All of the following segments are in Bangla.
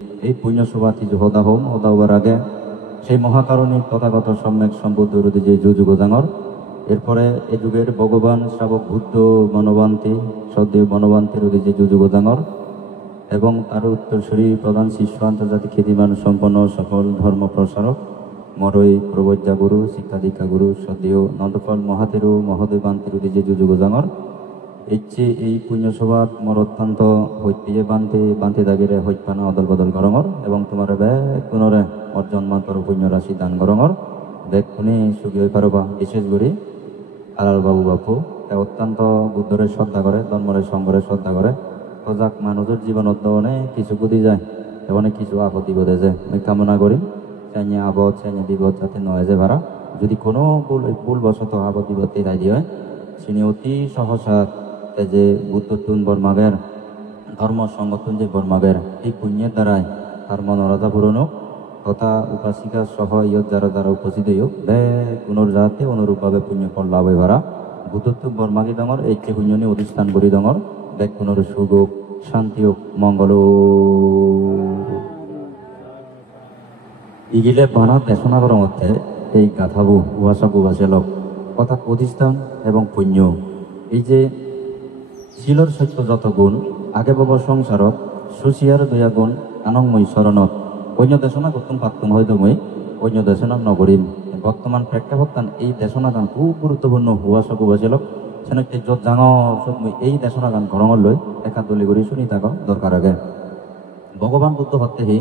এই পুণ্যসভাটি হদা হোম হদা হবার আগে সেই মহাকারণী তথাগত সম্যক সম্বুদ্ধ যে যুগ জাঙর এরপরে এ যুগের ভগবান শ্রাবক বুদ্ধ মনোবান্তি সদ্য মনোবান্তির যে যুগ জাঙর এবং তার উত্তরসূরি প্রধান শিষ্য আন্তর্জাতিক খ্যাতিমান সম্পন্ন সফল ধর্ম প্রসারক মরই প্রবজ্জা গুরু শিক্ষা দীক্ষা গুরু সদ্য নন্দফল মহাতেরু মহোদয়বান্তির যে যুগ জাঙর এই পুণ্যসভাত মর অত্যন্ত হইতে বান্তি দাগিরে হইপানা অদল বদল গরমর এবং তোমার ব্যাগ পুনরে অর্জন্মান্তর পুণ্য রাশি দান গরমর ব্যাগ শুনি সুখী হয়ে পারবা বিশেষ করে আলাল বাবু বাপু অত্যন্ত বুদ্ধরে শ্রদ্ধা করে ধর্মরে সঙ্গরে শ্রদ্ধা করে তো যাক মানুষের জীবন অনেক কিছু বুঝি যায় অনেক কিছু আপদ বিপদে যায় আমি কামনা করি চাইনি আবদ চাইনি বিপদ যাতে নয় যে ভাড়া যদি কোনো ভুলবশত আপদ বিপদ তাই দিয়ে হয় তিনি অতি সহসা যে বুদ্ধতুন বর্মাগের ধর্ম সংগঠন যে বর্মাগের এই পুণ্যের দ্বারাই তার মনোরথা পূরণ হোক তথা উপাসিকা সহ ইয়ত যারা যারা উপস্থিত হইক বে পুনর যাতে অনুরূপভাবে পুণ্য ফল লাভ হয়ে ভাড়া বুদ্ধতুন বর্মাগী ডঙর এই পুণ্য নিয়ে অধিষ্ঠান করি ডঙর ব্যাগ পুনর সুখ হোক শান্তি হোক মঙ্গল ইগিলে বানা দেশনার মধ্যে এই গাথাবু উহাসক উভাসেলক অর্থাৎ অধিষ্ঠান এবং পুণ্য এই যে শিলর সত্য যত গুণ আগে বব সংসারত সুশিয়ার দয়া গুণ আনন্দময়ী শরণত অন্য দেশনা করতুম পারতুম হয়তো মই অন্য দেশনা নগরীম বর্তমান প্রেক্ষাপট্টান এই দেশনা গান খুব গুরুত্বপূর্ণ হুয়া সব উবাছিল সেনকে যত জাঙর সব মই এই দেশনা গান ঘরঙর লৈ একা দলি করে শুনি থাক দরকার আগে ভগবান বুদ্ধ হত্যেহি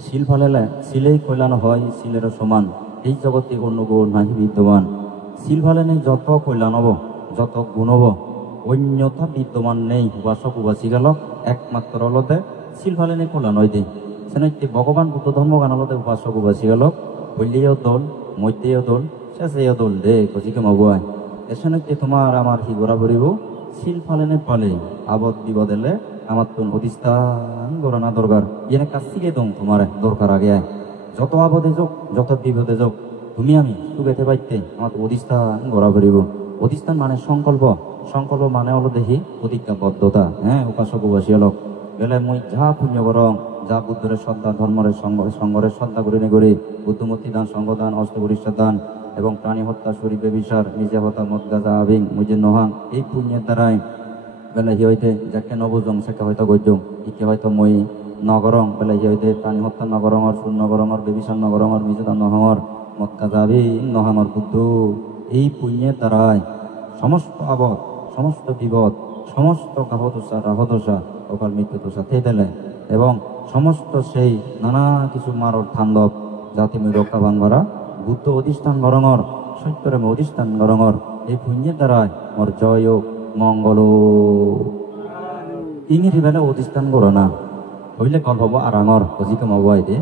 শিল ফালেলে শিলেই কল্যাণ হয় শিলের সমান এই জগতে অন্য গুণ নাহি বিদ্যমান শিল ফালেনে যত কল্যাণ হব যত গুণ হব অন্যথা বিদ্যমান নেই উপাসক উপাসিকালক একমাত্র অলতে শিলফালেনে কল্যাণ হয় দেয় সেনাইতে ভগবান বুদ্ধ ধর্ম গানলতে উপাসক উপাসিকালক হইলেও দল মধ্যেও দল শেষেও দল দে কচিকে মগুয়ায় এসেনাইতে তোমার আমার হি গড়া ভরিব শিলফালেনে পালে আবদ বিপদ এলে আমার তো অধিষ্ঠান গড়ানা দরকার ইয়ে কাছ থেকে দম তোমার দরকার আগে যত আবদে যোগ যত বিপদে যোগ তুমি আমি সুখেতে পাইতে আমার অধিষ্ঠান গড়া ভরিব অধিষ্ঠান মানে সংকল্প সংকল্প মানে হলো দেখি প্রতিজ্ঞাবদ্ধতা উপাসক উপাসিয়ালক গেলে মই যা পুণ্য করং যা বুদ্ধরে শ্রদ্ধা ধর্মরের সঙ্গরের শ্রদ্ধা করি নেগরি বুদ্ধমূর্তি দান সঙ্গদান অষ্টপরিষ্ঠা দান এবং প্রাণী হত্যা শরীর বেবিচার নিজে হত্যা মদ গাজা আবিং মুজে নহাং এই পুণ্যের দ্বারাই বেলা হি হইতে যাকে নবুজং সেকে হয়তো গজ্জং ইকে হয়তো মই নগরং বেলা হি হইতে প্রাণী হত্যা নগরঙর সুর নগরঙর বেবিচার নগরঙর নিজে নহঙর মদ গাজা আবিং নহাঙর বুদ্ধ এই পুণ্যের দ্বারাই সমস্ত আবদ সমস্ত বিপদ সমস্ত কাহদশা রাহদশা অকাল মৃত্যু দশা থে দিলে এবং সমস্ত সেই নানা কিছু মারর থান্দব যাতে মই রক্ষা ভাঙরা বুদ্ধ অধিষ্ঠান গরঙর সত্যরে অধিষ্ঠান গরঙর এই পুণ্যের দ্বারাই মোর জয় মঙ্গল ইংরেজি বেলা অধিষ্ঠান করো না হইলে গল্প হবো আরাঙর হজিকে মবাই দে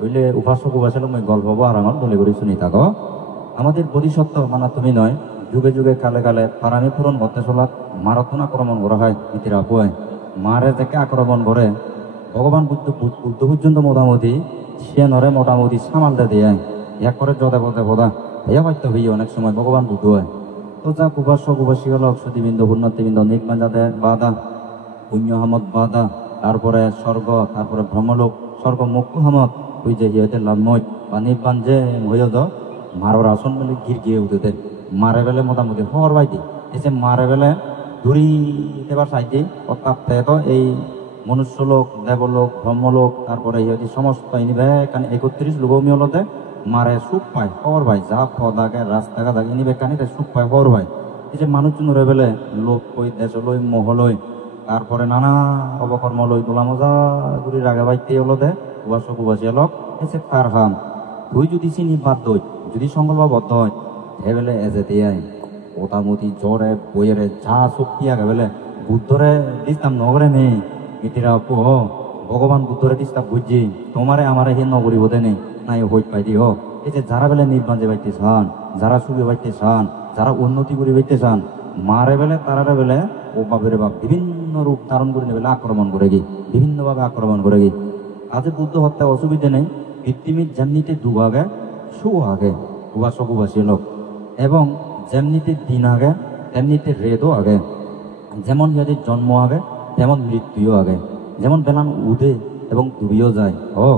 হইলে উপাসক উপাসক মই গল্প হবো আরাঙর দলে করে শুনি থাকো আমাদের বোধিসত্ত্ব মানা তুমি নয় যুগে যুগে কালে কালে পারানি পূরণ করতে চলাত মারাত্মক আক্রমণ করা হয় নীতির আপুয়ায় মারে থেকে আক্রমণ করে ভগবান বুদ্ধ পর্যন্ত মোটামুটি সে নরে মোটামুটি সামালটা দিয়ে এক করে জদা পদে ভদা ভাইয়া পাইতে হইয়ে অনেক সময় ভগবান বুদ্ধ হয় তো যা উপাসক উপাসিকালক সতীবৃন্দ উন্নতিবৃন্দ নির্মাণ যাতে বাধা পুণ্য হামত বাধা তারপরে স্বর্গ তারপরে ব্রহ্মলোক স্বর্গ মুক্ত হামত ওই যে হিয়তে লাভময় বা নির্বাণ যে হইয়া যাও মারর আসন বলে গির গিয়ে উঠতে মারে বেলে মোটামুটি হওয়ার বাইতে এসে মারে বেলে দূরি দেবার সাইতে অর্থাৎ তো এই মনুষ্যলোক দেবলোক ব্রহ্মলোক তারপরে ইহতি সমস্ত ইনিবে কানে 31 লোকমিয়লতে মারে সুখ পায় হওয়ার ভাই যা পদাকে রাস্তাঘাট থাকে ইনিবে কানে সুখ পায় হওয়ার ভাই এই যে মানুষজন রয়ে বেলে লোক কই দেশ লই মোহ লই তারপরে নানা অবকর্ম লই তোলা মজা ঘুরি রাগে বাইতে হলতে উপাসক উপাসিয়ালক এসে তার হাম তুই যদি চিনি বাদ দই যদি সংকল্পবদ্ধ হয় হেবেলে এজেতে আই মোটামুটি জ্বরে বইয়েরে যা শক্তি আগে বেলে বুদ্ধরে দিস্তাম নগরে নেই ইতিরা পো ভগবান বুদ্ধরে দিস্তাম বুঝছি তোমারে আমারে হে নগরী বোধে নেই নাই হইত পাই দিও এই যে যারা বেলে নির্বাণ যে বাইতে চান যারা সুখে বাইতে চান যারা উন্নতি করে বাইতে চান মারে বেলে তারারে বেলে ও বাবের বাপ বিভিন্ন রূপ ধারণ করে নেবেলে আক্রমণ করে গি বিভিন্নভাবে আক্রমণ করে গি আজ বুদ্ধ হত্যা অসুবিধা নেই পৃথিবীর যেমনিতে দুভাগে সুহাগে উপাসক উপাসিয়ালক এবং যেমনিতে দিন আগে তেমনিতে রেদও আগে যেমন যদি জন্ম আগে তেমন মৃত্যুও আগে যেমন বেলান উদে এবং ডুবিও যায়। ও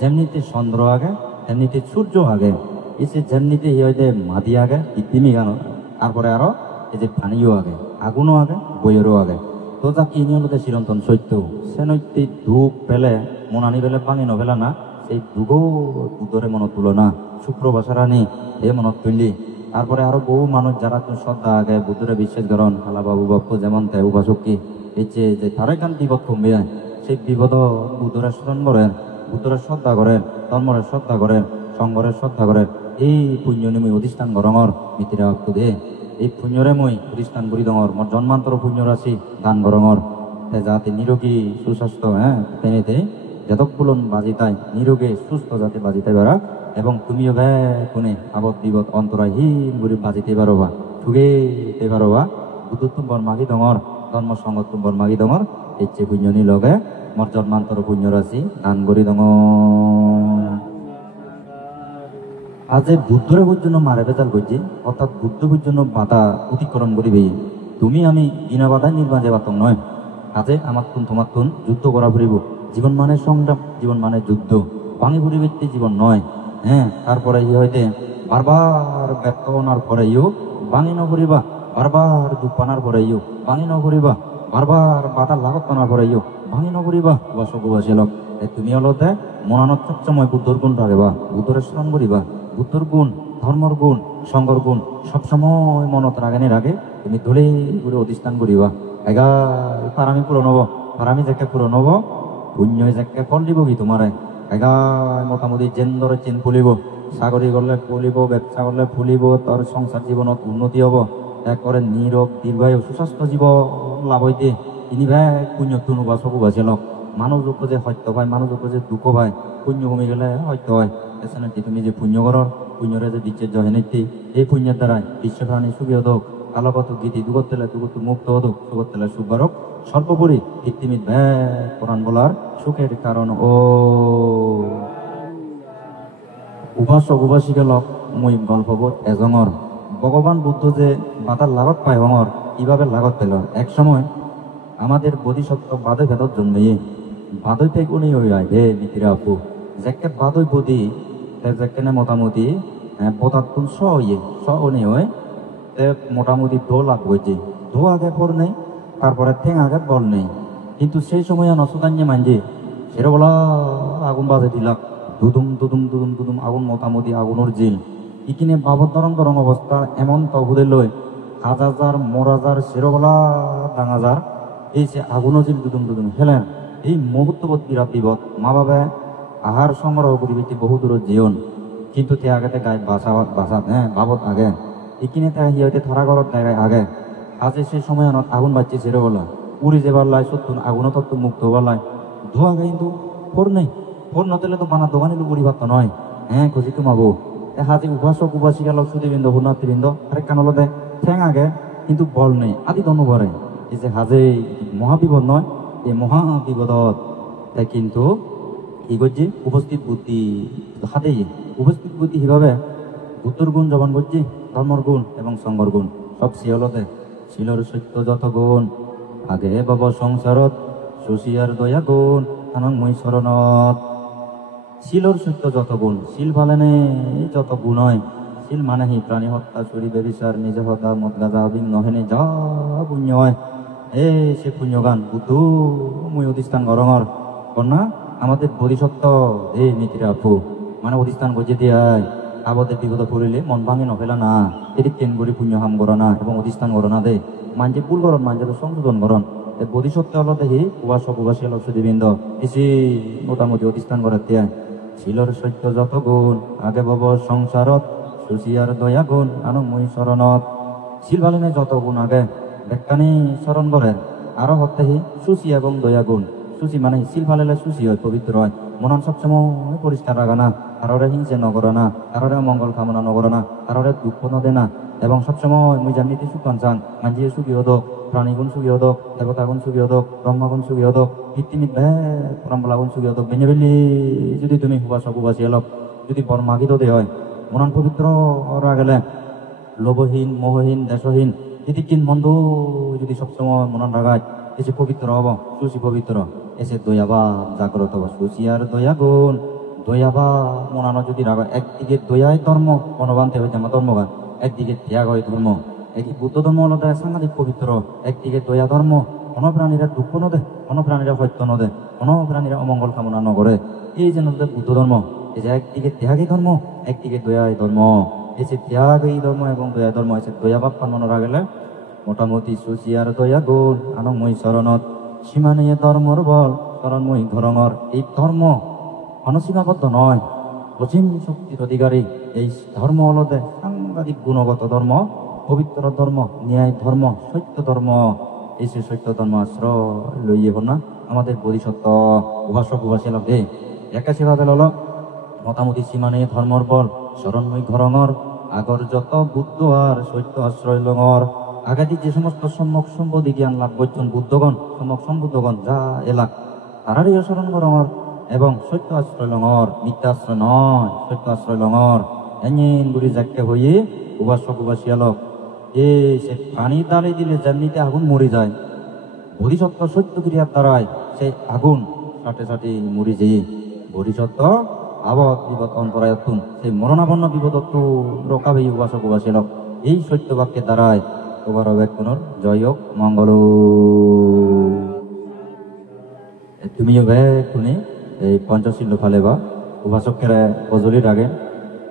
যেমনিতে চন্দ্র আগে তেমনিতে সূর্য আগে, এই যে যেমনিতে ইয়ে মাটি আগে পৃথিবী গান, তারপরে আরো এই যে পানিও আগে, আগুনও আগে, বইয়েরও আগে। তো যা কি নিয়ম চিরন্তন সত্য সে নৈতিক ধূপ পেলে মনানি পেলে পানি নভেলা না, সেই দুগো দুধরে মনত তুলো না, শুক্রবাসা রানী এ মনত তুললি। তারপরে আরো বহু মানুষ যারা তো শ্রদ্ধা আগে বুদ্ধরে বিশ্বাস করেন, হালা বাবু বাপ্পু যেমন তাই উপাসক কি এই যে তারাই কান বিপদ কমবে যায়, সেই বিপদ বুদ্ধরে স্মরণ করেন, বুদ্ধরে শ্রদ্ধা করেন, ধর্মরে শ্রদ্ধা করেন, সংঘরের শ্রদ্ধা করেন। এই পুণ্য নিমি অধিষ্ঠান গরঙর মিতিরা অক্ত দে, এই পুণ্যরে মই অধিষ্ঠান করি দঙর মোর জন্মান্তর পুণ্য রাশি দান গরঙর। যাতে নিরোগী সুস্বাস্থ্য তেনেতে যতক্ষণ বাজিতাই নিরোগে সুস্থ যাতে বাজিতে পারা, এবং তুমিও কোনে আবদ বিপদ অন্তরাহীন করে বাজিতে পারবা, ঠুগেতে পারবা। বুদ্ধ তুম্বর মাগি ডঙর, ধর্ম সংগত তুম্বর মাগি ডঙর, এই যে পুণ্যনি লগে মোর জন্মান্তর পুণ্য রাশি দান করি ডঙর। আজ বুদ্ধরে পর্যন্ত মারে বেতাল করছি, অর্থাৎ বুদ্ধ পর্যন্ত বাধা অতিক্রম করিবে। তুমি আমি বিনা বাধায় নির্বাচে বাতম নয়। আজে আমার তুন তোমার তুন যুদ্ধ করা ফুরিব। জীবন মানে সংগ্রাম, জীবন মানে যুদ্ধ, ভাঙি পরিবর্তে জীবন নয়। তারপরে ই হইতে বারবার ব্যর্থ হওয়ার পরেও ভাঙি নকরিবা, বারবার দুঃখ পানার পরেও ভাঙি নকরিবা, বারবার বাধা লাগত পানার পরেও ভাঙি নকরিবা। বসবাসী লোক তুমি অলতে মনানত সবসময় বুদ্ধর গুণ রাখবা, বুদ্ধর শ্রম করিবা। বুদ্ধর গুণ, ধর্মর গুণ, সংঘর গুণ সবসময় মনত রাখেনি রাখে তুমি ধরে ঘুরে অধিষ্ঠান করিবা। পারামি পুরো নব, পারামি যাকে পুরো নব, পুণ্য যাকে ফল দিব কি তোমারে। মোটামুটি চেন ধরে চেন ফুলিব, চাকরি করলে ফুলিব, ব্যবসা করলে ফুলিব, তোর সংসার জীবনত উন্নতি হব, একবারে নিরোগ দীর্ঘায়ু সুস্বাস্থ্য জীবন লাভ হইতে তিনি পুণ্য তুনুবা সবু বাঁচে লক। মানুষ যে সত্য পায়, মানুষ যে দুঃখ পায়, পুণ্য কমে গেলে সত্য হয়। তুমি যে পুণ্য করর, পুণ্যরে যে বিচ্ছেদ জহেনীতি, এই পুণ্যের দ্বারাই বিশ্বপ্রাণী সুখী হদক, আলোকত গীতি দুগত তেলে দুগত মুক্ত হদক, সুগত তেলে সুখ বারক। সর্বোপরি কৃত্রিমিত কোরআন বলার সুখের কারণ ও উপাসক উপাসিকা লক মই গল্পবোধ এজঙর। ভগবান বুদ্ধ যে বাধার লাগত পায় হঙর, কিভাবে লাগত পেল। এক সময় আমাদের বোধিসত্ত্ব বাধে ভেদত জন্মেয়ে বাধই পেয়ে উনি ওই আয় হে মিতিরা আপু যাকে বাধই বদি যেখানে মোটামুটি বোধাত্তুন স ইয়ে স উনি হয় মোটামুটি দো লাভ হয়েছে, দো আগে পর নেই, তারপরে ঠেং আগে বল নেই। কিন্তু সেই সময় নসুদান্যে মানছে সেটা বলা আগুন বাজে দিলাক, দুদুম দুদুম দুদুম দুদুম আগুন, মোটামুটি আগুনের জিল ইকিনে বাবদ দরং দরং অবস্থা এমন তহুদে লই হাজার মোরাজার সেরবলা ডাঙাজার এই যে আগুনের জিল দুদুম দুদুম হেলেন। এই মুহূর্তবোধ বিরাট বিপদ। মা বাবা আহার সংগ্রহ করিবে বহু দূর জীবন, কিন্তু তে আগেতে গায়ে বাসাত বাবদ আগে ইকিনে তে হিয়তে থারা ঘরত গায়ে আগে আজে সেই সময় আগুন বাজছে সেরে বলা উড়ি যাবার লাই সত্যুন আগুন তত্ত্ব মুক্ত হবার লাই ধোয়া আগে কিন্তু ফোর নেই, ফোর নতেলে তো বানা দোকানে তো পরিবার তো নয়। খুশি তো মাবো হাতে উপাসক উপাসিকা লোক সুদীবৃন্দ হুনার্থীবৃন্দ আরেক কানল দে ঠেং আগে কিন্তু বল নেই আদি দন্য করে। এই যে হাজে মহাবিপদ নয়, এই মহাবিপদত তাই কিন্তু কি করছি উপস্থিত বুদ্ধি হাতে উপস্থিত বুদ্ধি কিভাবে বুদ্ধর গুণ জবান করছি, ধর্মর গুণ এবং সংঘর গুণ সব শিয়লতে শিলর সত্য যত গুণ আগে বাবা সংসারত সুশিয়ার দয়া গুণ আনন্দ মই শরণত। শিলর সত্য যত গুণ, শিল ভালেনে যত গুণ হয়। শিল মানে হি প্রাণী হত্যা, চুরি, ব্যভিচার, নিজে হত্যা, মদ গাঁজা অভিন নহেনে যা পুণ্য হয়। সে পুণ্য গান বুদ্ধ মই অধিষ্ঠান গরঙর কন্যা আমাদের বোধিসত্ত্ব মিত্রে আপু মানে অধিষ্ঠান গজে দিয়ে আবদের বিগত পড়িলে মন ভাঙে নফেলা না, এদিক কেন করি পুণ্য হাম করো না এবং অধিষ্ঠান করো না দে মানছে ভুল করন, মানছে সংশোধন করন। বোধিসত্ত্ব হলো দেখি উপাসক উপাসী হল সুদীবৃন্দ এসে মোটামুটি অধিষ্ঠান করার দিয়ে শিলর সত্য যত গুণ আগে বব সংসারত সুশিয়ার দয়া গুণ আনন্দময়ী শরণত। শিল ভালিনে যত গুণ আগে ব্যাখ্যানি স্মরণ করেন আরো হত্যে সুশি এবং দয়া গুণ। সুশি মানে শিল ভালিলে সুশি হয়, পবিত্র হয়, মনন সবসময় পরিষ্কার রাখা না, কারোরে হিংসে নগর না, কারোরে মঙ্গল কামনা নগর না, কারোরে দুঃখ নদে না, এবং সবসময় মুই জানিতে সুখান চান মানজিয়ে সুখী হদক, প্রাণীগুণ সুখী হদক, দেবতাগুণ সুখী হদক, ব্রহ্মাগুণ সুখী হদক, কৃত্রিমিত পরম্পরাগুণ সুখী হদক। বেনে বেলি যদি তুমি উপাসক উপাসী এলক যদি বর মাগিত দে হয় মনন পবিত্র গেলে লোভহীন মোহহীন দেশহীন যদি কিন মন্দ যদি সবসময় মনন রাগায় এসে পবিত্র হব সুশী পবিত্র। এসে দয়াভাব জাগ্রত হবা সুচিয়ার দয়া গুণ দয়াভাব মনানো যদি রাখা একদিকে দয়াই ধর্ম মনোবান্তে হইতে আমার ধর্মগান একদিকে ত্যাগ হয় ধর্ম একই বুদ্ধ ধর্ম হলো সাংঘাতিক পবিত্র একদিকে দয়া ধর্ম কোনো প্রাণীরা দুঃখ নদে কোনো প্রাণীরা সত্য নদে কোনো প্রাণীরা অমঙ্গল কামনা নকরে এই যে নদে বুদ্ধ ধর্ম এই যে একদিকে ত্যাগী ধর্ম একদিকে দয়াই ধর্ম এই যে ত্যাগী ধর্ম এবং দয়া ধর্ম এসে দয়াভাব পালন রাখলে মোটামুটি সুচিয়ার দয়া গুণ আনময় শরণত সীমা নিয়ে ধর্মর বল শরণময়ী ঘরঙর এই ধর্ম অনসীমাবদ্ধ নয় অসীম শক্তির অধিকারী এই ধর্ম হলো সাংঘাতিক গুণগত ধর্ম পবিত্র ধর্ম ন্যায় ধর্ম সত্য ধর্ম এই সে সত্য ধর্ম আশ্রয় লইয়ে না আমাদের বোধিসত্ত্ব উপাসক উপাসী লাভে একাশি ভাবে হলো মোটামুটি সীমা নিয়ে ধর্মর বল শরণময়ী ঘরঙর আগর যত বুদ্ধ আর সত্য আশ্রয় লঙর আগাদি যে সমস্ত সম্যক সম্পদ জ্ঞান লাভ করছেন বুদ্ধগণ সম্যক সম্বুদ্ধগণ যা এলাক তারারই স্মরণ করঙর এবং সত্য আশ্রয় লঙর মিথ্যা আশ্রয় নয় সত্য আশ্রয় লঙর এঞ্জিন গুড়ি জাক্কে হয়ে উপাসক উপাসী আলোক এ সে পানি দাঁড়ে দিলে যেমনিতে আগুন মরে যায় বোধিসত্ত্ব সত্য ক্রিয়ার দ্বারায় সেই আগুন সাথে সাথে মরে যেয়ে বোধিসত্ত্ব আবদ বিপদ অন্তরায়ত্তুন সেই মরণাপন্ন বিপদত্ব রকাবেই উপাসক উপাসী আলোক এই সত্য বাক্যের দ্বারায় তোমার ব্যক্তর জয় হোক মঙ্গল তুমিও ব্যক্তি এই পঞ্চশীল ফালে বা উপাসকের অজলির আগে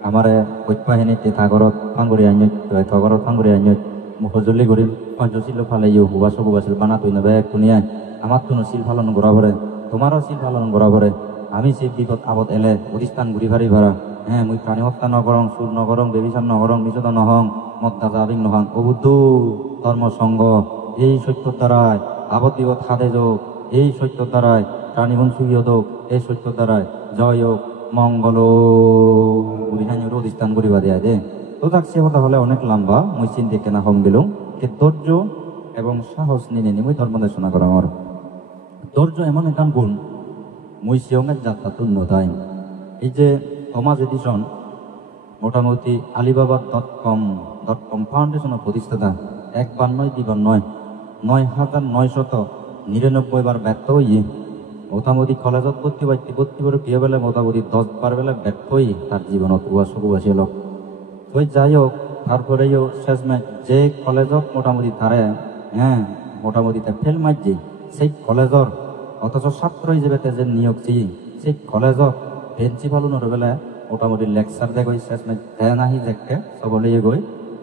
আমারে কৈপাহিনীতে থাগরত ফাঙ্গুরি আইন থাগরত ফাঙ্গুরি আইন সজলি করি পঞ্চশীল ফালে উপাসক উপাসিল বানা তুই না ব্যক্তি আমার তুনো শিল পালন করা ভরে তোমারও শিল পালন করা ভরে আমি সেই বিপদ আবদ এলে অধিষ্ঠান ঘুরি ভারি ভাড়া হ্যাঁ মুই প্রাণী হত্যা নগরং সুর নগরং বেবিচার নগরং নিষেধ নহং মদ্দা জাবিং নহং অবুদ্ধ ধর্ম সঙ্গ এই সত্যর দ্বারায় আবদ বিপদ হাতে যোগ এই সত্যর দ্বারায় প্রাণীবন সুগীয় যোগ এই সত্যর দ্বারায় জয় হোক মঙ্গল বুড়িহানির অধিষ্ঠান করিবা দেয়া যে তো তাক সে কথা হলে অনেক লম্বা মুই চিন্তে কেনা হম গেলুম যে ধৈর্য এবং সাহস নিয়ে নিয়ে মুই ধর্ম দেশনা করা আমার ধৈর্য এমন একটা গুণ মুই সিয়ঙের যাত্রা তুন্নতাই এই যে থমাস এডিসন মোটামুটি alibaba.com ফাউন্ডেশনের প্রতিষ্ঠাতা একবার নয় দুইবার নয় 9,999 বার ব্যর্থ হইয়ে মোটামুটি কলেজত ভর্তি করে বিয়ে বেলা মোটামুটি 10 বার বেলা ব্যর্থ হয়ে তার জীবনত উপাসক উপাসী হল ওই যাই হোক তারপরেও শেষমেশ যে কলেজত মোটামুটি তারে হ্যাঁ মোটামুটি তা ফেল মারছে সেই কলেজর অথচ ছাত্র হিসেবে যে নিয়োগ চেয়ে সেই কলেজত প্রিন্সিপাল বেলা মোটামুটি লেকচার দেখো শেষমেশ দেয় নাহি দেখে সবলে গই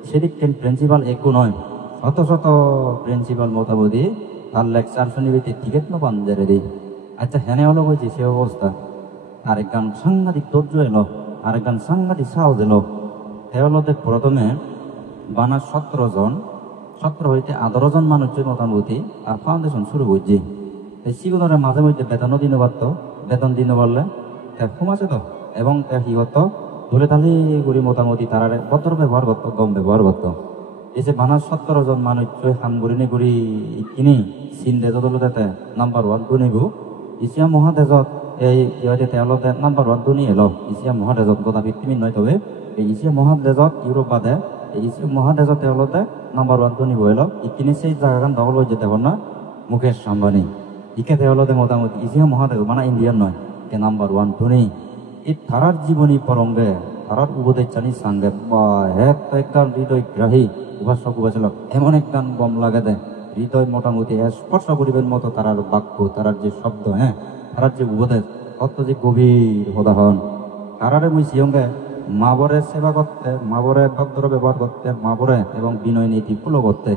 সেদিক প্রিন্সিপাল একু নয় শত শত প্রিন্সিপাল মোটামুটি তার লেকচার শুনিবে টিকিট পান জেরে দিই আচ্ছা হেনে হলো বলছি সে অবস্থা আরেক গান সাংঘাতিক ধৈর্য এলো আরেক গান সাংঘাতিক সাহস এলো এগুলোতে প্রথমে বানা 17 হইতে 18 জন মানুষ মোটামুটি আর ফাউন্ডেশন শুরু করছি এই সিগুনের মাঝে মধ্যে বেতনও দিনে পারত বেতন দিনে পারলে কমাছে তো এবং সিহত ধরে তালি করি মোটামুটি তারা ভদ্র ব্যবহার করত দম ব্যবহার করত এই যে বানা 17 জন মানুষ হাম করি করি কিনি চীন দেশত তাতে নাম্বার 1 টু নিব এছিয়া মহাদেশত এই ইহঁতে তেওঁলোকে নাম্বার 1 টু নিয়ে এলো এছিয়া মহাদেশত গোটা পৃথিৱীত নহয় তবে এই এছিয়া মহাদেশত ইউরোপ বাদে এই এছিয়া মহাদেশত তেওঁলোকে নাম্বার 1 টু নিব এলো ইখিনি সেই জায়গাখান দখল হয়ে যেতে পার না মুকেশ আম্বানি ইকে তেওঁলোকে মোটামুটি এছিয়া মহাদেশ মানে ইন্ডিয়ান নয় কে নাম্বার 1 টু নেই এই তারার জীবনী পরঙ্গে তারার উপদেশ জানি সাঙ্গে বা একদম হৃদয় গ্রাহী উপাসক উপাসল এমন এক গান গম লাগে দেয় হৃদয় মোটামুটি স্পর্শ করিবেন মতো তারার বাক্য তারার যে শব্দ হ্যাঁ তারার যে উপদেশ অত যে গভীর উদাহরণ তারারে মুই সিয়ঙ্গে মাবরে সেবা করতে মাবরে ভদ্র ব্যবহার করতে মাবরে এবং বিনয় নীতি ফলো করতে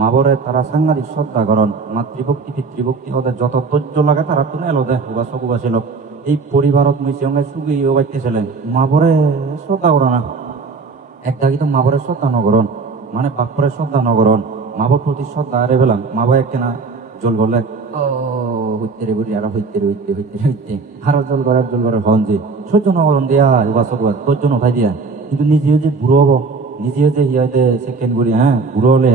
মাবরে তারা সাংঘাতিক শ্রদ্ধা করেন মাতৃভক্তি পিতৃভক্তি ওদের যত ধৈর্য লাগে তারা তো এলো দেয় উপাসক উপাসল এই পরিবারত মুই সিয়ঙ্গে সুগিয়ে বাইতেছিলেন মাবরে শ্রদ্ধা করো না একটা কিন্তু মাবরে শ্রদ্ধা নগরণ মানে বাপরে শ্রদ্ধা নগরণ মাবর প্রতি শ্রদ্ধা আরে বেলাম মাবা একখানা জল করলে ও হইতে রে বুড়ি আরো হইতে আরো জল করে হন যে সহ্য নগরণ দিয়া উপাসক ধৈর্য নখাই দিয়া কিন্তু নিজেও যে বুড়ো হবো নিজেও যে হিয়াইতে সেকেন্ড করি হ্যাঁ বুড়ো হলে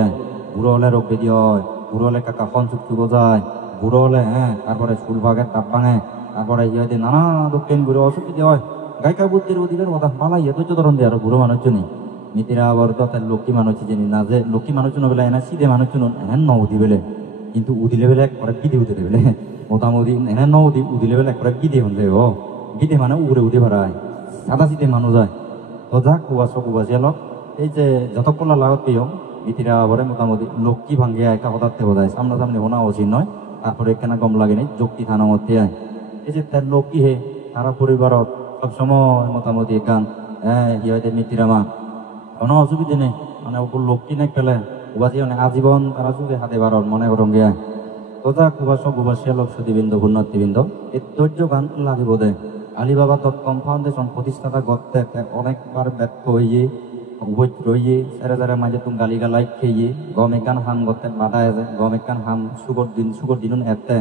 রোগ বেদি হয় বুড়ো হলে কাকা খন চুক্তি বোঝায় বুড়ো হলে হ্যাঁ তারপরে চুল ভাগে তাপ ভাঙে তারপরে হিয়াইতে নানা দক্ষিণ ঘুরে অসুবিধা হয় গায়িকা বুদ্ধির অধিকার কথা পালাই ধৈর্য ধরন দিয়ে আরো বুড়ো মানুষ জন্য নীতিরা আবার তো তার লক্ষ্মী মানুষ জানি না যে লক্ষ্মী মানুষ বেলা এনা সিধে মানুষ এহেন ন উঠি বেলে কিন্তু উঠিলে বেলে একবারে বিধি উঠে বেলে মোটামুটি এনে ন উদিলে বেলা করে গিদে হন্দে ও গিদে মানে উড়ে উঠে বেড়ায় সাদা শীতে মানুষ যায় তো যাক কুয়াশা কুয়াশা লোক এই যে যতক্ষণ লাগত পেয়েও ইতিরা আবারে মোটামুটি লক্ষ্মী ভাঙ্গে একটা হঠাৎ বোঝায় সামনাসামনি হোনা উচিত নয় তারপরে কেনা গম লাগে নি যুক্তি থানা মধ্যে আয় এই যে তার লক্ষ্মী হে তারা পরিবারত সবসময় মোটামুটি গান হ্যাঁ হিয়াতে মিতিরামা কোনো অসুবিধা নেই মানে ওপর লক্ষ্মী নেই পেলে উবাসী অনেক আজীবন তারা যদি হাতে বারণ মনে করঙ্গে আয় তো যাক উবাস উবাসীয় লোক সুদীবৃন্দ পুণ্যতিবৃন্দ এই ধৈর্য গান লাগে বোধে আলিবাবা .com ফাউন্ডেশন প্রতিষ্ঠাতা গত্তে অনেকবার ব্যর্থ হইয়ে উভয় রইয়ে সেরে সেরে মাঝে তুমি গালি গালাই খেয়ে গমেকান হাম গত্তে বাধা আছে গমেকান হাম সুগর দিন এতে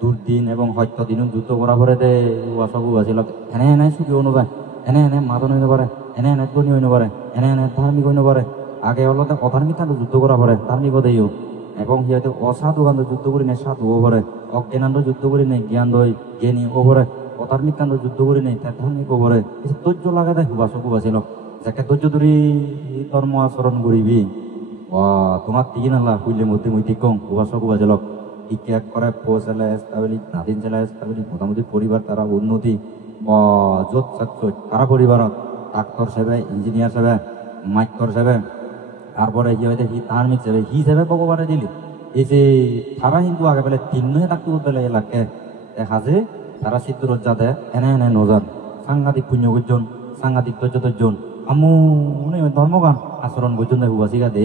দুর্দিন এবং হত্য দিন যুদ্ধ করা পরে দে উবাসক উবাসী লোক এনে এনে সুখী অনুযায় এনে এনে মাদন হইতে পারে এনে এনে ধনী হইতে পারে এনে এনে ধার্মিক হইতে পারে আগে হলো অধার্মিক কাণ্ড যুদ্ধ করা পরে ধার্মিক দেও এবং সিহঁতে অসাধু কাণ্ড যুদ্ধ কৰি নেই সাধু ও পরে অজ্ঞানাণ্ড যুদ্ধ কৰি নেই জ্ঞান দই জ্ঞানী ও পরে অধার্মিক কাণ্ড যুদ্ধ কৰি নেই তার ধার্মিক ও পরে ধৈর্য লাগা দেয় উবাসক উবাসী লোক যাকে ধৈর্য ধরি ধর্ম আচরণ করিবি তোমার দিকে নালা হইলে মধ্যে মই ঠিক কম উবাসক উবাসী লোক ইকে করে পৌঁছালে স্টাবিলি নাদিন চালে স্টাবিলি মোটামুটি পরিবার তারা উন্নতি যত চাকচত তারা পরিবারত ডাক্তার সেবে ইঞ্জিনিয়ার সেবে মাইক্টর সেবে তারপরে কি হয়েছে হি ধার্মিক সেবে হি সেবে ভগবানে দিলি এই যে তারা কিন্তু আগে পেলে তিনজনে থাকতে পেলে এলাকে দেখা যে তারা সিদ্ধুরত যাতে এনে এনে নজান সাংঘাতিক পুণ্য গুজন সাংঘাতিক ধৈর্য আমু ধর্মগান আচরণ গুজন হুবাসিকা দে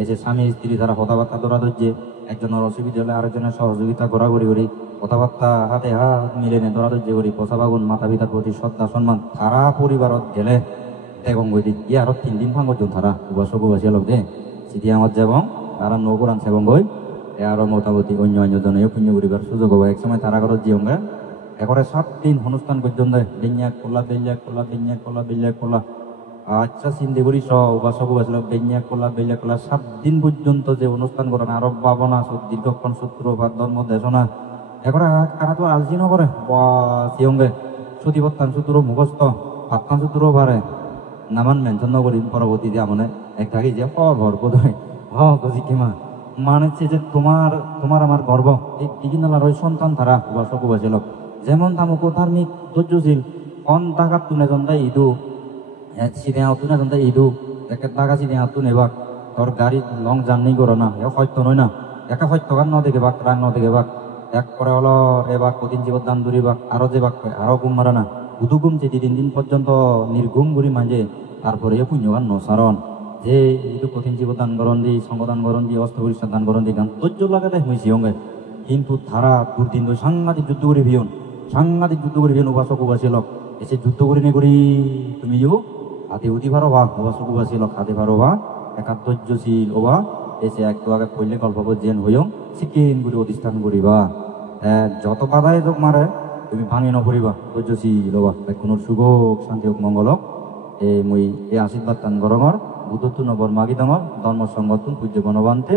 এই যে স্বামী স্ত্রী তারা কথাবার্তা ধরা ধরছে একজনের অসুবিধা হলে আরেকজনের সহযোগিতা ঘোরাঘুরি করি কথাবার্তা হাতে হাত মিলে নে ধরা ধরছে করি পচা বাগুন মাতা পিতার প্রতি শ্রদ্ধা সম্মান তারা পরিবারত গেলে দেখং গই ই আরো 3 দিন ভাঙজন তারা উবাসক উবাসী লোক দে চিঠি আমার যাবং তারা নৌকরান সেবং গই এ আরো মোটামুটি অন্য জনে পুণ্য করিবার সুযোগ হবে এক সময় তারা ঘরত জিয়ঙ্গা একরে 7 দিন অনুষ্ঠান পর্যন্ত বেঞ্জাক কোলা আচ্ছা চিন্তা করি উবাসক উবাসী লোক বেঞ্জাক কোলা 7 দিন পর্যন্ত যে অনুষ্ঠান করেন আরো ভাবনা দীর্ঘক্ষণ সূত্রপাত ধর্ম দেশনা একরে কারা তো আলসি নকরে জিয়ঙ্গে সুতিপত্তান সূত্র মুখস্থ ভাতকান সূত্র পারে নামান মেনশন নকরি পরবর্তীতে আমনে এক থাকি যে ভর বোধ হয় গজি কিমা মানে যে তোমার আমার গর্ব এই দিকিনালার ওই সন্তান তারা উবাসক উবাসী লোক যেমন তামুক ধার্মিক ধৈর্যশীল অন টাকার তুনে জন্দাই ইদু সিনে তুনে জন্দাই ইদু একে টাকা সিনে তুন এবাক তোর গাড়ি লং জার্নি করো না এ সত্য নয় না একা সত্য গান ন দেখে বাক রান ন দেখে বাক এক করে হলো এবাক কদিন জীবত দান দূরি বাক আরো যে বাক আরো ঘুম মারা না গুদু ঘুম যে 3 দিন পর্যন্ত নির্ঘুম ঘুরি মাঝে তারপরে পুণ্যগান নসারণ যে এইটো কঠিন জীব দান করণ দি সংগদান করণ দি অস্ত্র পরিষ্কার দান করণ দি গান ধৈর্য লাগাতে হয়েছি অঙ্গে কিন্তু তারা দুর্দিন সাংঘাতিক যুদ্ধ করে ভিয়ন উবাসক উবাসী লোক এসে যুদ্ধ করে নে করি তুমি যাও হাতে উঠি পারো বা উবাসক উবাসী লোক হাতে পারো বা একা ধৈর্যশীল ওবা এসে একটু আগে পড়লে গল্প জেন হইয়ং সিকিম করে অধিষ্ঠান করিবা যত বাধায় যোগ মারে তুমি ভাঙি নপরিবা ধৈর্যশীল ওবা কোনো সুখ শান্তি হোক মঙ্গল হোক মই এই আশীর্বাদ টান গরমর বুদ্ধত্ব নবর মাগি দমর ধর্ম সংগঠন পূজ্য বনবান্তে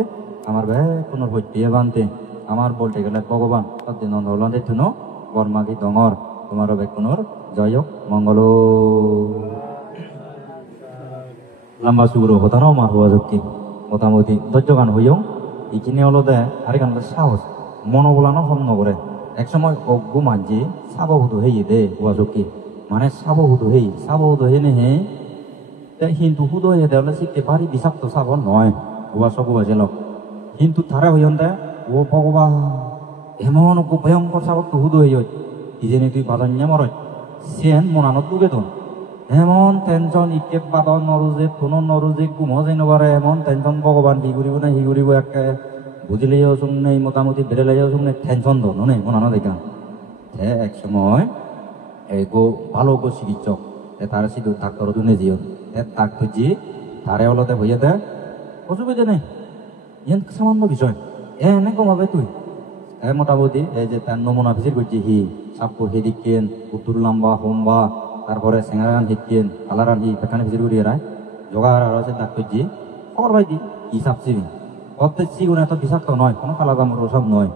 আমার ভাই কোনো হইতে বানতে আমার বলতে গেলে ভগবান সত্যি নন্দে তুন বর্মাগি দঙর তোমার বেকুনোর জয় হোক মঙ্গল লম্বা সুগুরু হতানো আমার হওয়া যুক্তি মোটামুটি ধৈর্য গান হইও এইখিনি হলো দে আর গান সাহস মনোবলানো হম নগরে একসময় অজ্ঞ মাঝে সাবহুদু হয়ে দে হওয়া যুক্তি মানে সাবহুদু হে নেহে কিন্তু হুদো হয়ে দেওয়ালে শিখতে পারি বিষাক্ত সাবন নয় উবাসক উবাসী লোক কিন্তু তারা হইন দে ও ভগবান এমন ভয়ঙ্কর সাবক তো হুদো হয়ে ইজেনে তুই বাদন্য মরয় সেন মনানত দুগে তো এমন টেনশন ইকে বাদন নরুজে কোনো নরুজে গুমো যাই নবারে এমন টেনশন ভগবান কি করিব না হি করিব একে বুঝলেও শুন নেই মোটামুটি বেড়েলেও শুন নেই টেনশন তো নয় মনানো দেখা এক সময় এই গো ভালো গো চিকিৎসক তারা শুধু ডাক্তার দুনে জিও ডাক্তার জি তারে হলতে হইয়া দে অসুবিধা নেই ইয়েন সামান্য বিষয় এনে কমাবে তুই মোটামুটি এই যে তার নমুনা ভিজিট করছি হি সাপ্পু হেদিকেন উত্তর লাম্বা হোমবা তারপরে সেঙ্গারান হিকেন কালারান হি এখানে ভিজিট করি এরাই জোগাড় আর আছে ডাক্তার জি খবর ভাই দি হিসাব চিবি প্রত্যেক চিগুন এত বিষাক্ত নয় কোনো কালা দামের ওসব নয়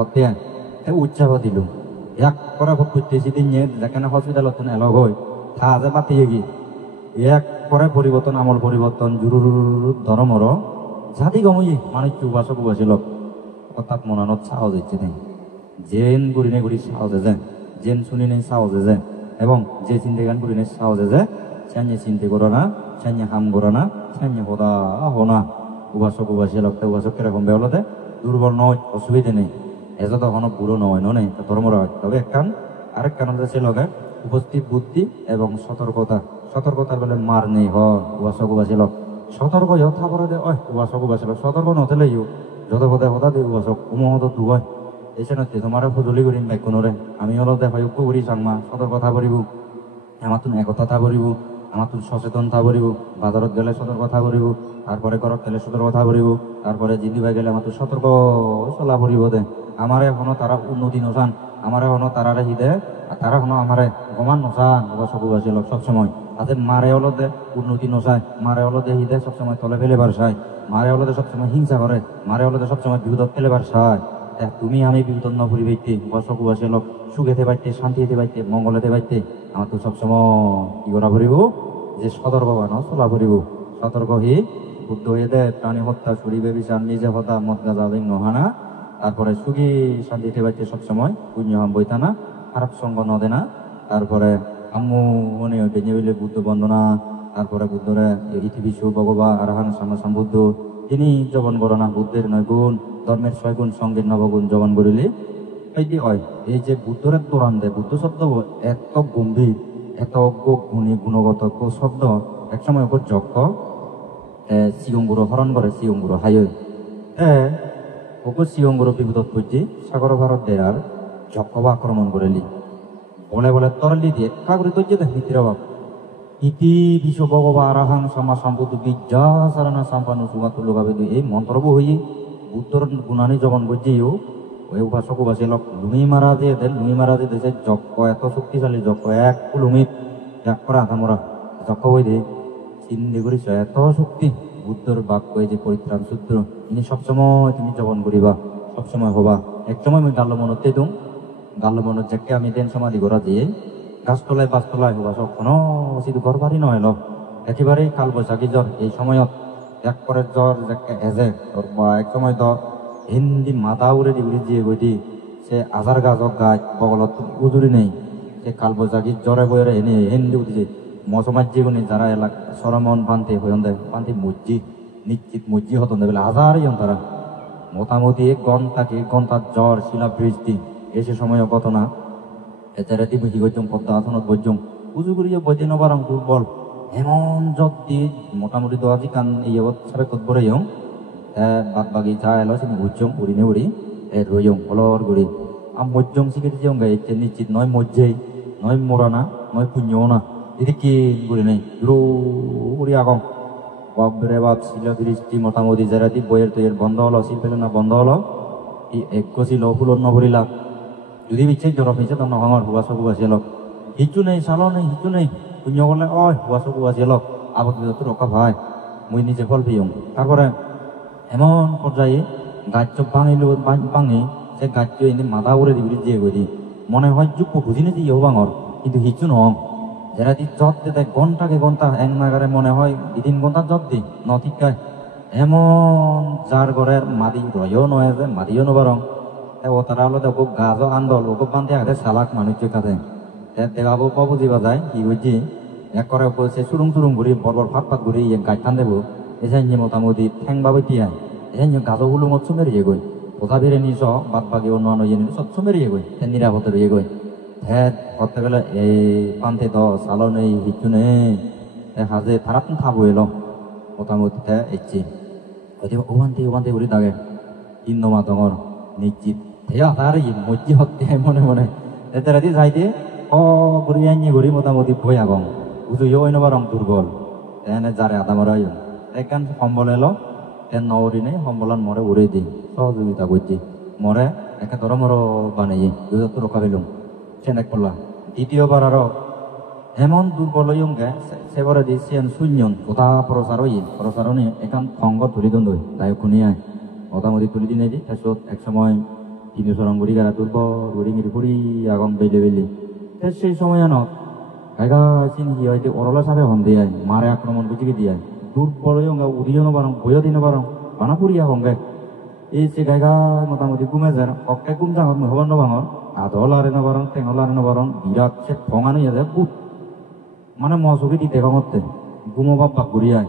হতে উৎসাহ দিল এক করে ভোট করতেছি দিন যেখানে হসপিটালত এলগ হয় থা যে পাতিয়ে গিয়ে এক করে পরিবর্তন আমল পরিবর্তন জুরুর ধরমর জাতি গমই মানুষ উবাসক উবাসী লোক অর্থাৎ মনানত সাহস হচ্ছে নেই জেন গুরিনে গুরি সাহসে যে জেন শুনিনে সাহসে যে এবং যে চিন্তে গান গুরিনে সাহসে যে সাইনে চিন্তে করো না সাইনে হাম করো না সাইনে হদা হনা উবাসক উবাসী লগতে উবাসক কিরকম বেওলতে দুর্বল নয় অসুবিধে নেই এজত তখন বুড়ো নয় নয় ধর্মর হয় তবে একখান আরেক কারণ সে লগে উপস্থিত বুদ্ধি এবং সতর্কতার বলে মার নেই উবাসক উবাসী লগ সতর্ক যথা করে দে উবাসক উবাসী লগ সতর্ক নথলে যত পদে হতা দে উবাসক উমহত দু হয় এছাড়া তোমার ফজলি করিম বাইকনরে আমি অলপ দেখাই উপ করি চাংমা সতর্কতা করিব আমার তুমি একতা করিব আমার তুমি সচেতন থাকব বাজারত গেলে সতর্কতা করিব তারপরে ঘরত গেলে সতর্কতা করিব তারপরে জিদিবাই গেলে আমার সতর্ক চলা করিব দে আমার এখনো তারা উন্নতি নচান আমার এখনো তারারে হিদে তারা এখনো আমারে গমান নচান সবু আছিল সবসময় তাদের মারে অলদে উন্নতি নচায় মারে অলদে হিদে সবসময় তলে ফেলেবার চায় মারে অলদে সবসময় হিংসা করে মারে অলদে সবসময় বিপদত ফেলেবার চায় তুমি আমি বিপদ নপুরি বাইতে বসকু বাসে লোক সুখেতে বাইতে শান্তিতে বাইতে মঙ্গলেতে বাইতে আমার তো সবসময় কি করা পড়িব যে সতর্ক বানো চলা পড়িব সতর্ক হি বুদ্ধ হয়ে দে প্রাণী হত্যা ছুরিবে বিচার নিজে হত্যা মদ গাজা নহানা তারপরে সুখী শান্তিতে বাইতে সবসময় পুণ্য হাম বইতানা খারাপ সঙ্গ নদে না তারপরে আম্মু মনে বেঁচে বলে বুদ্ধ বন্দনা তারপরে বুদ্ধরে ইতি বিশ্ব ভগবা আরহান সাম্বুদ্ধ তিনি জবন করো না বুদ্ধের 9 গুণ ধর্মের 6 গুণ সঙ্গের 9 গুণ জবন করিলে এইটি হয় এই যে বুদ্ধর দৌড়ান দেয় বুদ্ধ শব্দ এত গম্ভীর এত গুণী গুণগত শব্দ একসময় ওপর যজ্ঞ শিয়ঙ্গুরো হরণ করে শিয়ঙ্গুরো হাই ওপর শিয়ঙ্গুরো বিপদত পড়ছি সাগর ভারত দেয়ার যজ্ঞ আক্রমণ করেলি বলে বলে তরলি দিয়ে কাগরে তৈরি দেখ নীতির অভাব ইতি বিশ্ব ভগবা আরাহাং সামা সম্পদ বিদ্যা সারানা সাম্পানু সুমাতুল লোকাবে এই মন্ত্রব হই বুদ্ধর গুণানি জবন বুঝিও ওই উপাসক উপাসী লোক লুমি মারা দিয়ে দেশে যজ্ঞ এত শক্তিশালী যজ্ঞ এক লুমি এক করা আধা মরা যজ্ঞ বই দিয়ে চিন্তি করিস এত শক্তি বুদ্ধর বাক্য এই যে পরিত্রাণ সূত্র ইনি সবসময় তুমি জবন করিবা সবসময় হবা একসময় আমি গাল্য মনতে দিম গাল্য মনত যাকে আমি দেন সমাধি করা দিয়ে গাছতলায় বাসতলায় হবা সব কোনো শুধু ঘর বাড়ি নয় লোক একেবারেই কাল বৈশাখী জ্বর এই সময়ত এক করে জ্বর যাকে এজে এক সময় তো হিন্দি মাথা উড়ে দি উড়ি দিয়ে গই দি সে আজার গাছক গাছ বগলত উজুরি নেই সে কাল বৈশাখী জ্বরে বইরে এনে হিন্দি উঠেছে মসমাজ জীবনে যারা এলাকা সরমন বান্তে হইন দেয় বান্তি মসজিদ নিশ্চিত মসজিদ হতন দেবে হাজার ইয়ন তারা মোটামুটি 1 ঘন্টার জ্বর শিলা বৃষ্টি এসে সময় কত না এতে রাতি বুঝি গজম পদ্মা আসনত বজম উজু করিয়ে বইতে নবারং দুর্বল এমন যদি মোটামুটি তো আজি কান এই সাবে কত বড় ইয়ং বাদ বাকি যা এলো সে উজ্জম উড়িনে উড়ি রইয়ং অলর গুড়ি আম মজ্জম শিখে দিয়ং গাই নিশ্চিত নয় মজ্জেই নয় মোরানা নয় পুণ্যও না এদিকে কি গুড়ি নেই দূর উড়ি আগম বাবরে বাপ ছিল বৃষ্টি মোটামুটি যারা দি বইয়ের তৈর বন্ধ হলো শিল পেলে না বন্ধ হলো এই এক ছিল ফুলন নভরিলা যদি বিচ্ছে জ্বর হয়েছে তো নহঙর হুবাসক হুবাসী লোক হিচু নেই সালো নেই হিচু নেই পুণ্য করলে হুবাসক হুবাসী লোক আবদ বিদত রক্ষা ভাই মুই নিজে ফল পেয়ং তারপরে এমন পর্যায়ে গাছ ভাঙিল ভাঙি সে গাছ এনে মাথা উড়ে দিবি দিয়ে গই মনে হয় যুগ বুঝি নেই ইহ ভাঙর কিন্তু হিচু নং যারা দি জত দেয় ঘন্টাকে ঘন্টা এক নাগারে মনে হয় 2-3 ঘন্টা জত দি নঠিকায় এমন যার ঘরের মাদি রয়ও নয় যে মাদিও নবারং ও তারা হলো দেখো গাছও আন্দোল ওকে বান্ধে আগে সালাক মানুষের কাছে দেখাবো পাবো দিবা যায় কি বুঝছি এক করে বলছে চুরুং ঘুরি বড় ফাট ঘুরি গাছ টান দেবো এসে মোটামুটি ঠ্যাং বাবু টিয়া এসে গাছও হুলুম হচ্ছে মেরিয়ে গই কোথা বেড়ে নিস বাদ বাকি অন্য ইয়ে নিস সব মেরিয়ে গই নিরাপদে বেরিয়ে গই হ্যাঁ করতে গেলে এই পান্থে তো সালো নেই হিচু নেই হাজে তারা থাবো এলো মোটামুটি এসছি ওবান্তে উড়ি থাকে 3 নম্বর ডর নিশ্চিত তার মজ্জি হত্যা মনে মনে এতে রাতি যাইতে ঘুরি আনি ঘুরি মোটামুটি ভয় আগম উজুই ওই নবার রং দুর্বল এনে যারে আদা মরা এখান সম্বল এলো এন নরি নেই সম্বলন মরে উড়ে দিই সহযোগিতা করছি মরে একে ধরো মরো বানাই দুধ রক্ষা পেলুম চেনেক পড়লাম দ্বিতীয়বার আরো এমন দুর্বল গে সেবারে দিয়েছেন শূন্য কোথা প্রচারণী এখান ভঙ্গ তুলি দন্ড তাই শুনিয়ায় মোটামুটি তুলি দিনে দি তাৰপিছত এক সময় 3 চরং গুড়ি গাড়া দুর্বল গুড়ি গুড়ি আগম বেলি সেই সময় আনত গাইগা চিন কি হয়তো অরলা সাপে হন দিয়ে মারে আক্রমণ বুঝিকে দিয়ে দুর্বল উড়িও নবারং বইও দিন বারং বানা পুরিয়া হঙ্গে এই যে গাইগা মোটামুটি গুমে যায় অক্কে গুম যাঙর হবার নবাঙর আধলারে নবারং টেঙলারে নবারং বিরাট সে ঠঙানো যায় বুট মানে মজুরি দিতে কমতে গুমো বাপ্পা ঘুরিয়ায়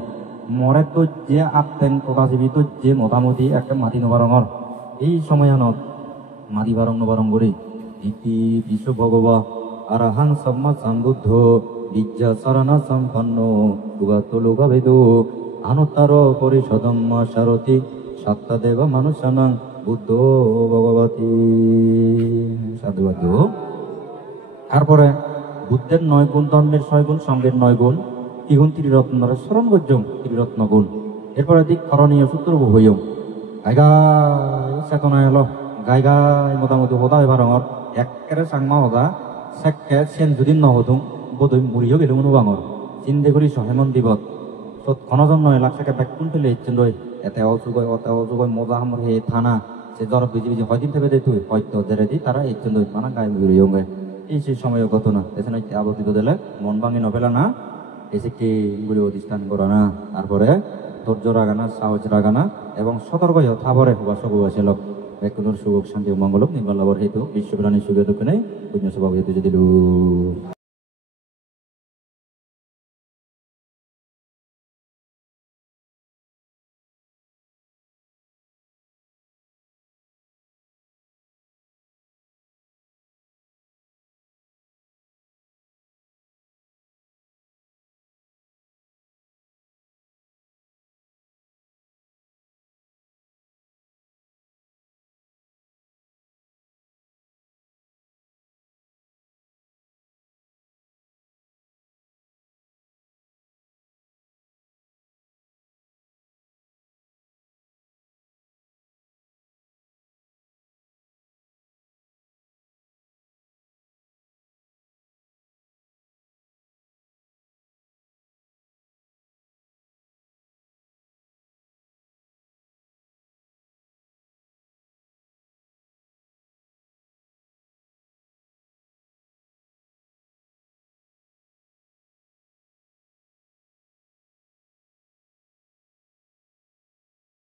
মরে তো যে আত্মেন তোতাজীবী তো যে মোটামুটি একটা মাটি নবারঙর এই সময়নত মাটি বারং নবারং করি ইতি বিশ্ব ভগবা আরাহাং সম্মা সম্বুদ্ধ বিদ্যা সারানা সম্পন্ন সুগাত লোকা ভেদ আনুত্তার পরিষদম্ম সারথি সত্তা দেব মানুষানাং বুদ্ধ ভগবতী সাধুবাদ। তারপরে বুদ্ধের 9 গুণ, ধর্মের 6 গুণ, সঙ্গের 9 গুণ, কি গুণ ত্রিরত্নরে স্মরণ করছম ত্রিরত্ন গুণ। এরপরে দিক করণীয় সূত্র হইম গাইগাই চেতনা এলো গাইগাই মোটামুটি হতা এবার একেবারে চাংমা হতা সেকে সেন যদি নহতুম বোধই মুড়িও গেল মনো বাঙর চিন্তে করি হেমন্ত দিবত সত ঘনজন নয় লাকসাকে ব্যাকুন ফেলে ইচ্ছেন রই এতে অযুগয় মজা হামর হে থানা সে জ্বর বিজি বিজি হয়দিন থেকে দে তুই হয়তো জেরে দি তারা ইচ্ছেন রই মানা গায়ে মুড়িও গে এই সেই সময় ঘটনা এখানে আবর্তিত দিলে মন ভাঙি নফেলা না এসে কি গুলি অধিষ্ঠান করা না তারপরে ধৈর্য রাগানা সাহস রাগানা এবং সতর্ক থাবরে বাসবাসী লোক একজনের সুখ শান্তি ও মঙ্গল নির্মাণ লাভর হেতু বিশ্বপ্রাণী সুখে দুঃখ নেই পুণ্য স্বভাব হেতু যদি